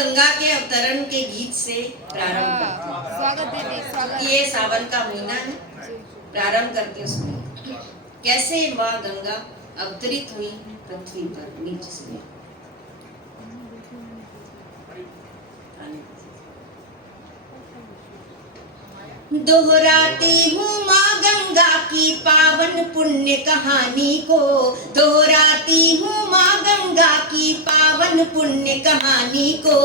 गंगा के अवतरण के गीत से प्रारंभ करती हूँ। स्वागत दीदी, स्वागत। ये सावन का महीना है, प्रारंभ करती हूँ। कैसे माँ गंगा अवतरित हुई पृथ्वी पर नीच से। दोहराती हूँ माँ गंगा की पावन पुण्य कहानी को, दोहराती हूँ माँ गंगा की पावन पुण्य कहानी को।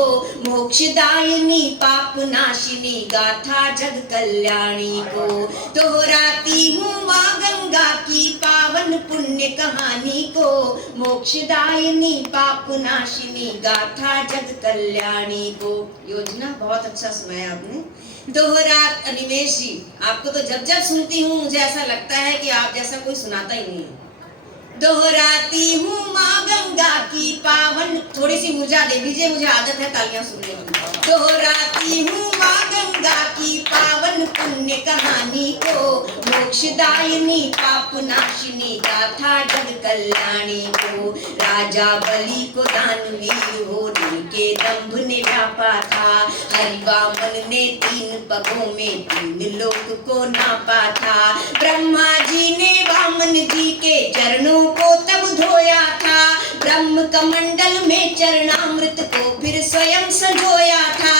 मोक्षदायिनी पाप नाशिनी गाथा जग कल्याणी को, दोहराती हूँ माँ गंगा की पावन पुण्य कहानी को। मोक्षदायिनी पाप नाशिनी गाथा जग कल्याणी को। योजना बहुत अच्छा सुनाया आपने। दोहरा अनिमेश जी, आपको तो जब जब सुनती हूँ मुझे ऐसा लगता है कि आप जैसा कोई सुनाता ही नहीं है। दोहराती हूँ माँ गंगा की पावन, थोड़ी सी ऊर्जा दे दीजिए, मुझे आदत है तालियां सुनने की। दोहराती हूँ माँ गंगा की पावन पुण्य कहानी को। मोक्षदायिनी पाप नाशिनी गाथा जग कल्याणी को। राजा बलि को दानवीर होने के दंभ ने व्यापा था। हरिवामन ने 3 पगों में 3 लोक को नापा था। ब्रह्मा जी ने वामन जी के चरणों को तब धोया था। ब्रह्म कमंडल में चरणामृत को फिर स्वयं संजोया था।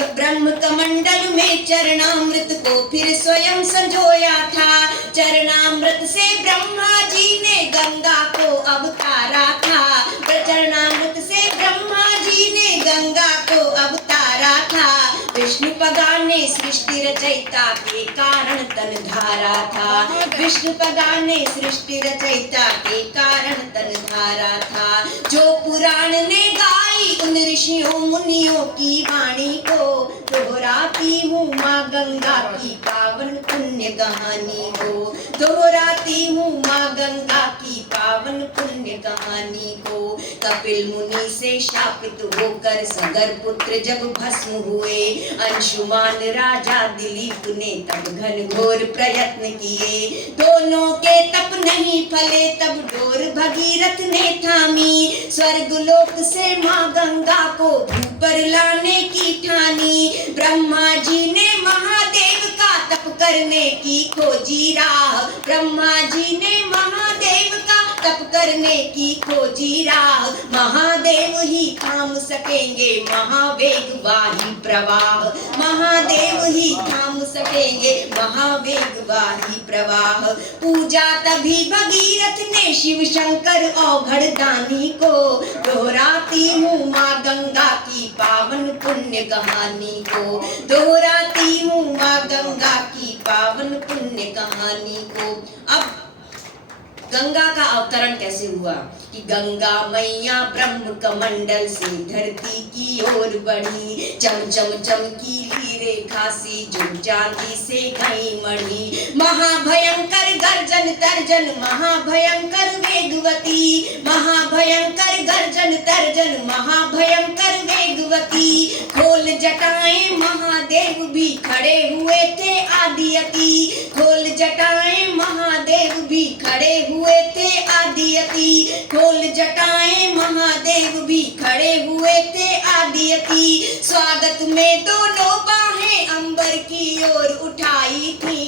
ब्रह्म कमंडल में चरणामृत को फिर स्वयं संजोया था। चरणामृत से ब्रह्मा जी ने गंगा को अवतारा था। चरणामृत से ब्रह्मा जी ने गंगा को अवतारा था। विष्णु पगा ने सृष्टि रचयिता के कारण तन धारा था। विष्णु पगा ने सृष्टि रचयिता के कारण तन धारा था। जो पुराण ने गाई उन ऋषियों मुनियों की वाणी को। दोहराती हूँ माँ गंगा की पावन पुण्य कहानी को। दोहराती हूँ माँ गंगा की पावन पुण्य कहानी को। कपिल मुनि से शापित होकर सगर पुत्र जब भस्म हुए। अंशुमान राजा दिलीप ने तब घन घोर प्रयत्न किए। दोनों के तप नहीं फले तब डोर भगीरथ ने थामी। स्वर्ग लोक से माँ गंगा को भू पर लाने की ठानी। ब्रह्मा जी ने महादेव का तप करने की खोजी राह। ब्रह्मा जी ने महादेव का तप करने की खोजी राह। महादेव ही थाम सकेंगे महावेगवाही प्रवाह। महादेव ही थाम सकेंगे महावेगवाही प्रवाह। पूजा तभी भगीरथ ने शिव शंकर औघड़ दानी को। दोहराती हूँ माँ गंगा की पावन पुण्य कहानी को। दोहराती हूँ माँ गंगा की पावन पुण्य कहानी को। अब गंगा का अवतरण कैसे हुआ कि गंगा मैया ब्रह्म कमंडल से धरती की ओर बढ़ी। चम चम चमकीली रेखा सी जो चांदी से गई मढ़ी। महाभयंकर गर्जन तर्जन महाभयंकर वेगवती। महाभयंकर गर्जन तर्जन महाभयंकर वेगवती। खोल जटाएं महादेव भी खड़े हुए थे आदियति। खोल जटाएं महादेव भी खड़े हुए थे आदियति। खोल जटाएं महादेव भी खड़े हुए थे आदियति। स्वागत में दोनों बाहें अंबर की ओर उठाई थी।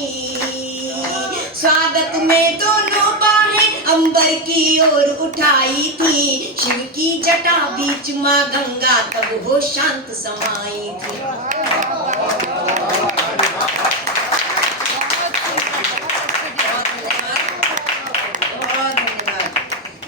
स्वागत में दोनों बाहें अंबर की ओर उठाई थी। शिव की जटा बीच माँ गंगा तब हो शांत समाई थी।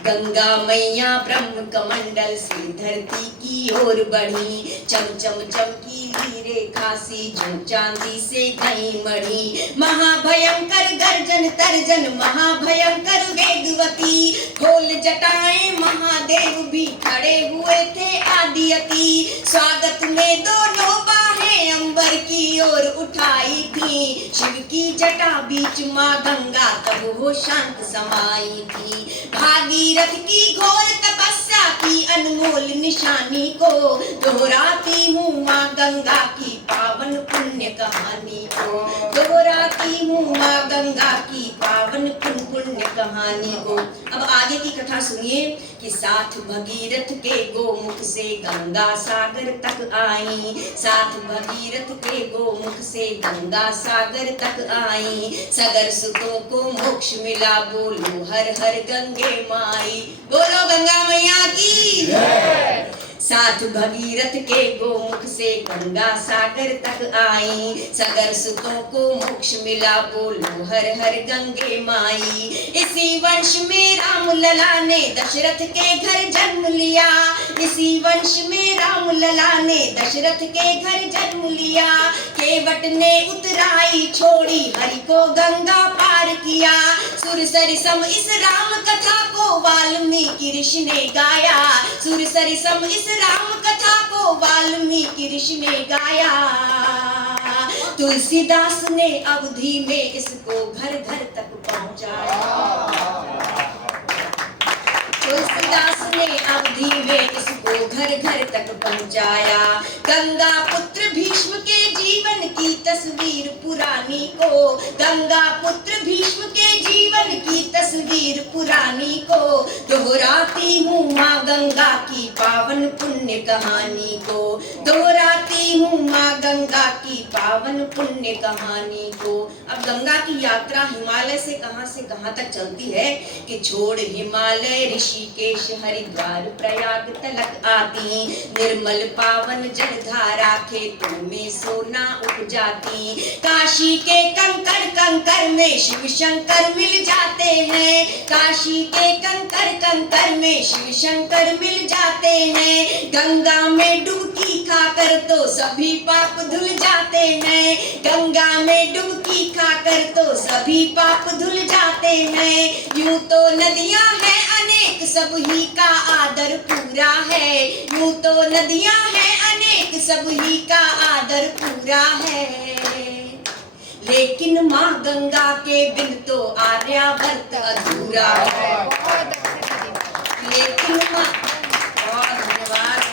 गंगा मैया ब्रह्म कमंडल से धरती की ओर बढ़ी। चम चम चमकीली रेखा सी जो चांदी से गई मढ़ी। महाभयंकर गर्जन तर्जन महाभयंकर वेगवती। खोल जटाएं महादेव भी खड़े हुए थे आदियति। स्वागत में दोनों बाहें अंबर की ओर उठाई थी। शिव की जटा बीच माँ गंगा तब हो शांत समाई थी। भागीरथ की घोर तपस्या की अनमोल निशानी को। दोहराती हूँ माँ गंगा की पावन पुण्य कहानी को, दोहराती हूँ माँ गंगा की पावन पुण्य कहानी को। अब आगे की कथा सुनिए कि साथ भगीरथ के गोमुख से गंगा सागर तक आई, साथ भगीरथ के गोमुख से गंगा सागर तक आई, सगर सुतों को मोक्ष मिला, बोलो हर हर गंगे माई, बोलो गंगा मैया की जय। साथ भगीरथ के गोमुख से गंगा सागर तक आई, सगर सुतों को मोक्ष मिला, बोलो हर हर गंगे माई। इसी वंश में राम लला ने दशरथ के घर जन्म लिया, इसी वंश में राम लला ने दशरथ के घर जन्म लिया, केवट ने उतराई छोड़ी हरि को गंगा पार किया, सुर सरिसम इस राम कथा को वाल्मीकि ऋषि ने गाया, सुर सरिसम इस राम कथा को वाल्मीकि ऋषि ने गाया, तुलसीदास ने अवधि में इसको घर घर तक पहुंचाया, तुलसीदास ने अवधि में इसको घर घर तक पहुंचाया। गंगा पुत्र भीष्म के जीवन की तस्वीर पुरानी को, गंगा पुत्र भीष्म के जीवन की तस्वीर पुरानी को, दोहराती हूँ माँ गंगा की पावन पुण्य कहानी को, दोहराती हूँ माँ गंगा की पावन पुण्य कहानी को। अब गंगा की यात्रा हिमालय से कहां तक चलती है कि छोड़ हिमालय ऋषिकेश हरिद्वार प्रयाग तलक आती, निर्मल पावन जलधारा खेतों में सोना उपजाती, काशी के कंकड़ कंकड़ में शिव शंकर मिल जाते हैं, काशी के कंकड़ कंकड़ में शिव शंकर मिल जाते हैं, गंगा में डुबकी खाकर तो सभी पाप धुल जाते हैं, गंगा में डुबकी खाकर तो सभी पाप धुल जाते हैं, यूं तो नदियां हैं अनेक सब ही का आदर पूरा है, यूं तो नदियां हैं अनेक सब ही का आदर पूरा है, लेकिन माँ गंगा के बिन तो आर्यावर्त अधूरा है, लेकिन माँ बहुत धन्यवाद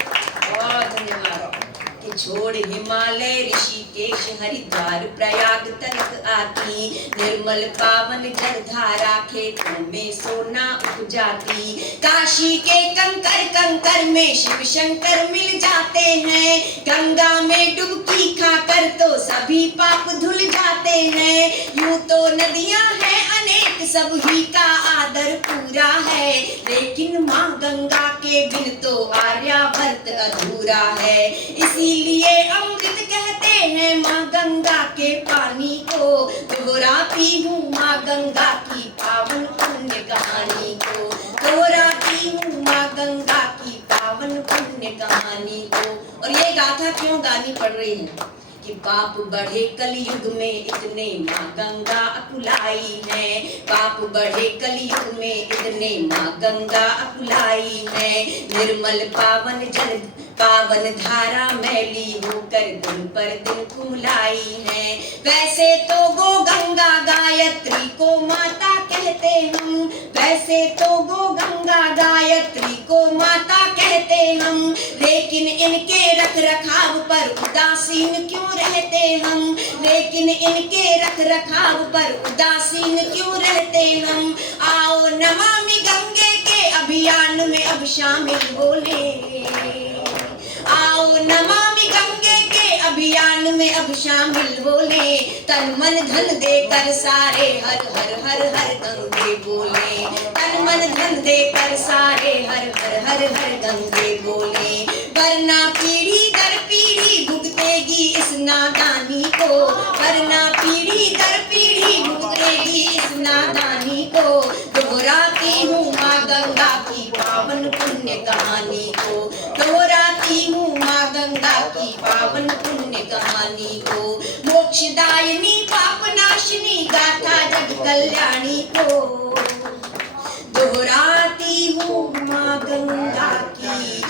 कि छोड़ हिमालय ऋषिकेश हरिद्वार प्रयाग तलक आती, निर्मल पावन जलधारा खेतों में सोना उपजाती, काशी के कंकड़ कंकड़ में शिव शंकर मिल जाते हैं, गंगा में डुबकी खाकर तो सभी पाप धुल जाते हैं, यूं तो नदियां हैं अनेक सब ही का आदर पूरा है, लेकिन माँ गंगा के बिन तो आर्यावर्त अधूरा है, इसीलिए अमृत कहते हैं माँ गंगा के पानी को, दोहराती हूँ माँ गंगा की पावन पुण्य कहानी को, दोहराती हूँ माँ गंगा की पावन पुण्य कहानी को। और ये गाथा क्यों गानी पड़ रही है कि पाप बढ़े कलयुग में इतने माँ गंगा अकुलाई है, पाप बढ़े कलयुग में इतने माँ गंगा अकुलाई है, निर्मल पावन जल पावन धारा मैली होकर दिन पर दिन कुमलाई है, वैसे तो गो गंगा गायत्री को माता कहते हम, वैसे तो गो गंगा गायत्री को माता कहते हम, लेकिन इनके रख रखाव पर उदासीन क्यों रहते हम, लेकिन इनके रख रखाव पर उदासीन क्यों रहते हम, आओ नमामि गंगे के अभियान में अब शामिल हो ले, आओ नमामि गंगे के अभियान में अब शामिल हो ले, तन मन धन देकर सारे हर हर हर हर गंगे बोले, तन मन धन देकर सारे हर हर हर हर गंगे बोले, वरना पीढ़ी दर पीढ़ी भुगतेगी इस नादानी को, वरना पीढ़ी दर पीढ़ी भुगतेगी इस नादानी को, दोहराती हूँ माँ गंगा की पावन पुण्य कहानी को, दोहराती हूँ माँ गंगा की पावन पुण्य कहानी को, मोक्षदायिनी पापनाशिनी गाथा जग कल्याणी को, दोहराती हूँ माँ गंगा की